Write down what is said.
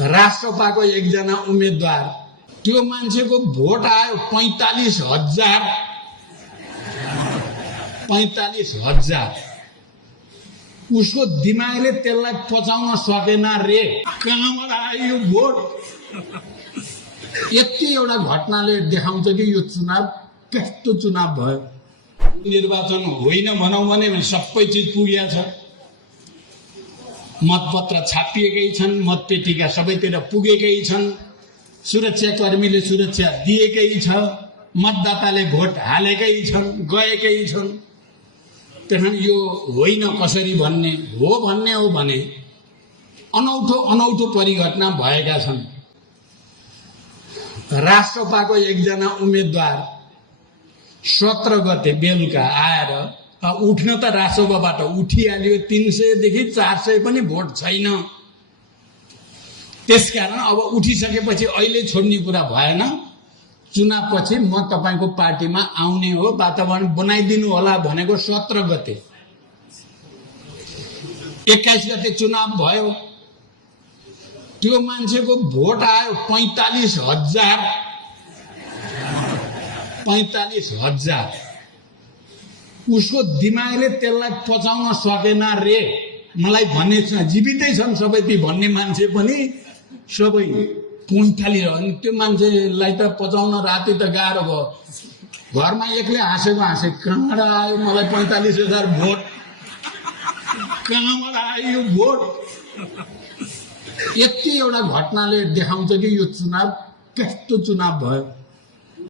राष्ट्रपाको एकजना उम्मेदवार त्यो मान्छेको भोट आयो 45,000 उसको दिमागले त्यसलाई पचाउन सकेन रे। कहाँबाट आयो यो भोट? यति एउटा घटनाले देखाउँछ कि यो चुनाव कस्तो चुनाव भयो। निर्वाचन होइन भनौँ भने सबै चिज पुगेको छ। मतपत्र छापिएकै छन्, मतपेटिका सबैतिर पुगेकै छन्, सुरक्षाकर्मीले सुरक्षा दिएकै छ, मतदाताले भोट हालेकै छन्, गएकै छन्। त्यहाँ यो होइन कसरी भन्ने हो भने अनौठो परिघटना भएका छन्। राष्ट्रपाको एकजना उम्मेदवार 17 गते बेलुका आएर उठ्न त राष्ट्रपाबाट उठिहाल्यो, 300 देखि 400 पनि भोट छैन। त्यसकारण अब उठिसकेपछि अहिले छोड्ने कुरा भएन। चुनावपछि म तपाईको पार्टीमा आउने हो, वातावरण बनाइदिनु होला भनेको 17 गते। 21 गते चुनाव भयो, त्यो मान्छेको भोट आयो 45,000 उसको दिमागले त्यसलाई पचाउन सकेन रे। मलाई भने जीवितै छन् सबै ती भन्ने मान्छे पनि सबै पुइथाली रहन्। त्यो मान्छेलाई त पचाउन राति त गाह्रो भयो। घरमा एक्लै हाँसेको कहाँबाट आयो मलाई 45,000 भोट? कहाँबाट आयो यो भोट? यति एउटा घटनाले देखाउँछ कि यो चुनाव कस्तो चुनाव भयो।